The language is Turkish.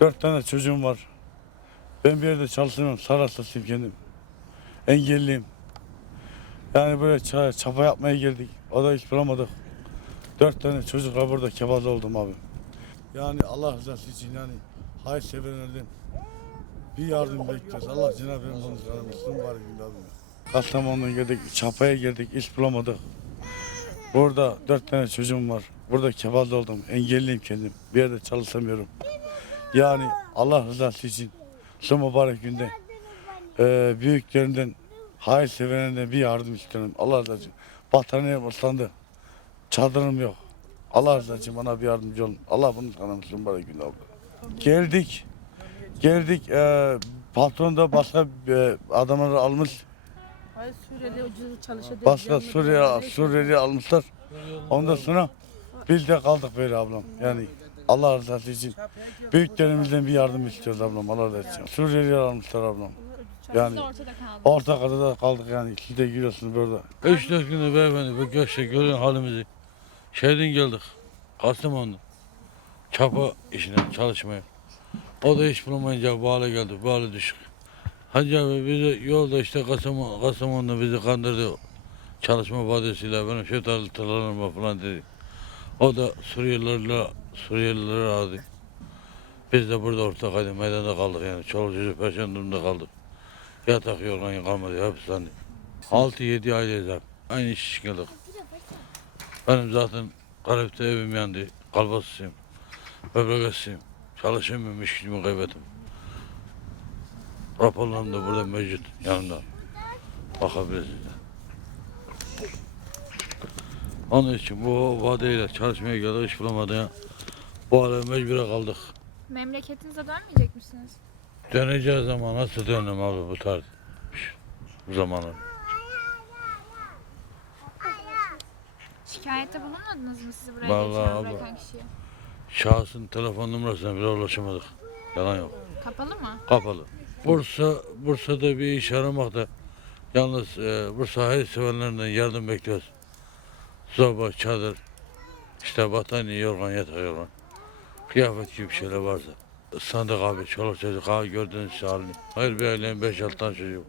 Dört tane çocuğum var. Ben bir yerde çalışmıyorum. Sar hastasıyım kendim. Engelliyim. Yani böyle ça- çapa yapmaya girdik. O da hiç bulamadık. Dört tane çocukla burada kebalı oldum abi. Yani Allah rızası için yani hayırseverlerden bir yardım bekliyoruz. Allah Cenab-ı Hak var günde abi. Kastamonu'na girdik, çapaya girdik, iş bulamadık. Burada dört tane çocuğum var. Burada kebalı oldum. Engelliyim kendim. Bir yerde çalışamıyorum. Yani Allah rızası için şu mübarek günde e, büyüklerinden, hayırseverlerinden bir yardım istiyorum. Allah rızası için. Battaniye ıslandı. Çadırım yok. Allah rızası için bana bir yardımcı olun. Allah bunun tanımışsın mübarek günde oldu. Geldik. Geldik. E, patron da başka e, adamları almış. Hayır Suriyeli ucuz çalışıyor. Başka Suriye, Suriyeli almışlar. Ondan sonra biz de kaldık böyle ablam. Yani Allah rızası için büyüklerimizden bir yardım istiyoruz ablam. Allah rızası için. Suriyeli almışlar ablam. Yani orta kadar kaldık yani. Siz de giriyorsunuz burada. Üç dört günde beyefendi bu göçte görüyorsun halimizi. Şeyden geldik. Kastamonu. Çapa işine çalışmaya. O da iş bulamayınca bu hale geldi. Bu hale düşük. Hacı abi bizi yolda işte Kastamonu, Kastamonu'da bizi kandırdı. Çalışma vadesiyle benim şöyle altılarım falan dedi. O da Suriyelilerle Suriyelileri aradı. Biz de burada ortakaydı meydanda kaldık yani. Çoluk çocuk perşembe durumda kaldık. Yatak yorgan kalmadı hapishanede. 6-7 aileyiz abi. Aynı iş için. Benim zaten Karabük'te evim yandı. Kalbasısıyım. Böbrek hastasıyım. Çalışamıyorum, iş gücümü kaybettim. Raporlarım da burada mevcut yanımda. Bakabilirsiniz. Onun için bu vadeyle çalışmaya geldik, iş bulamadı ya. Bu hale mecbure kaldık. Memleketinize dönmeyecek misiniz? Döneceğiz ama nasıl dönem abi bu tarz bu zamanlar. Şikayette bulunmadınız mı sizi buraya Vallahi getiren abla. bırakan kişiye? Şahsın telefon numarasına bile ulaşamadık. Yalan yok. Kapalı mı? Kapalı. Bursa, Bursa'da bir iş aramakta yalnız e, Bursa hayır sevenlerinden yardım bekliyoruz. Zoba, çadır, işte battaniye, yorgan, yatak yorgan. Kıyafet gibi şeyler varsa. Sandık abi, çoluk çocuk, abi gördüğünüz halini. Hayır bir ailenin 5-6 tane çocuğu.